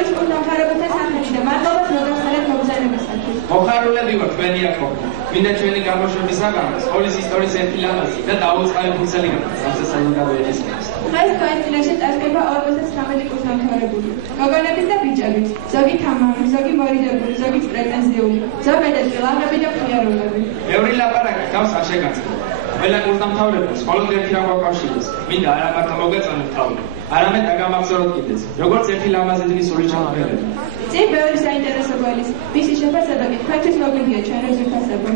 სკოლის კურსდამთავრებულთა სახელით და მადლობა მოგესალმებით მოგზაურობისათვის. მოხარულები ვართ თქვენი აკმაყოფილებით. მინდა ჩვენი გამოშვებისაგან სკოლის ისტორიის ერთი ლამაზი და დაუწყალი ფურცელი გახდეს საზოგადოებისათვის. დღეს თქვენ წინაშე წარსდგება 49 კურსდამთავრებული. გოგონებით და ბიჭებით, ზოგი თამამი, ზოგი მორიდებული, ზოგი პრეტენზიული, ზოგადად გლავნები და ფრიარულები. ბევრი ლაპარაკი გავს არ შეგაცნო. ყველა კურსდამთავრებულს მხოლოდ ერთი რამ გვაკავშირებს. მინდა არა მარტო მოგეწონოთ თავი, არამედ დაგამახსოვროთ კიდეც, როგორც ერთი ლამაზი დღის სული ჩამოყალიბდა. წინ ბევრი საინტერესო გველის, მისი შეფასება კი თქვენთვის მოგვიგია ჩვენებს ვიფასებო.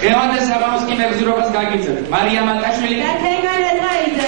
დღევანდელ საღამოს კი მეგზურობას გაგიწევთ. მარია მატაშვილი და თენგან ელღაიძე.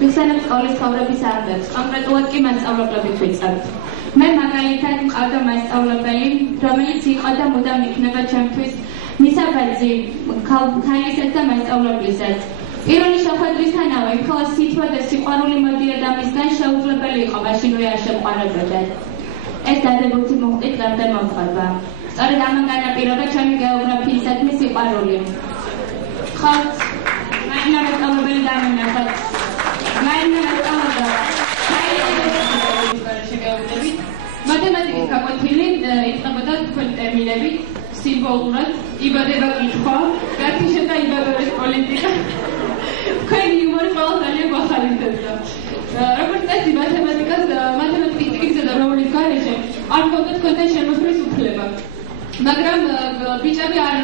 ვიხსენებთ სკოლის ცხოვრების არდებს, კონკრეტულად კი მასწავლებლებით ვიწყებთ. მე მაგალითად მყავდა მასწავლებელი, რომელიც იყო და მუდამ იქნება ჩემთვის მისაბაძი ქალისაც და მასწავლებლისაც. პირველი შეხვედრისთანავე მხოლოდ სითბო და სიყვარული მოდიოდა მისგან, შეუძლებელი იყო მაშინვე არ შემყარებოდათ. ეს დადებითი მოხდით გარდა მომხდება. სწორედ ამან განაპირობა ჩემი გეოგრაფიისადმი სიყვარული. ხალხ მაინა მასწავლებელი დამენახოთ. მაინა მასწავლებელი მათემატიკის გაკვეთილი იწყებოდა თქვენი ტერმინებით, სიმბოლურად, იბადება კითხვა, გათიშა და იბადების პოლიტიკა. თქვენი იუმორი ყველა ძალიან გვახალისებდა. როგორც წესი მათემატიკის ტკიცებდა და რომლის გარეშე არ მქონდა თქვენთან შემოსვლის უფლება. მაგრამ ბიჭები არ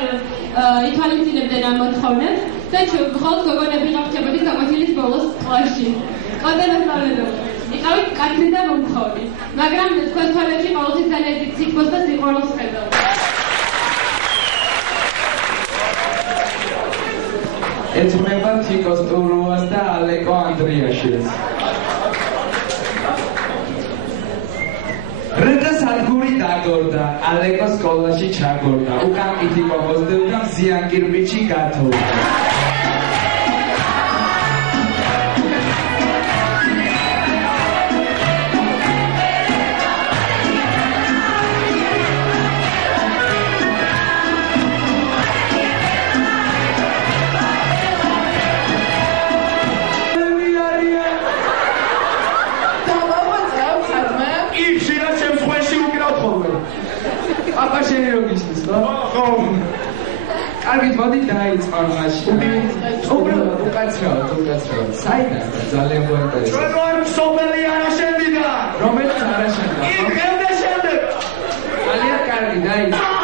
ითვალისწინებდნენ ამ მოთხოვნებს და მხოლოდ გოგონები ყოფდებოდით გაკვეთილის ბოლოს კლასში. კონდენასწავლებლები იყავით კაცრი და მომხოვნი, მაგრამ თქვენ თვალებში ყოველთვის ძალიან დიდ სითბოს და სიყვარულს ხედავთ. ეძღვნება თიკოს ტურუას და ალეკო ანდრიაშვილს. როცა სადგური დაგორდა, ალეკო სკოლაში ჩაგორდა, უკან კითიკო მოსდევდა, მზიან კირპიჩი გათოვდა. Papa შენეროგისთვის, რა? ხო. კარგით, მოდი დაიწყოთ მაშინ. უკაცრავად. საიდან? ძალიან მოინტერესებს. ჩვენ ვარ სოფელი არაშენდიდან. რომელიც არაშენდა. იქ ხელდა შემდეგ. ძალიან კარგი, დაიწყოთ.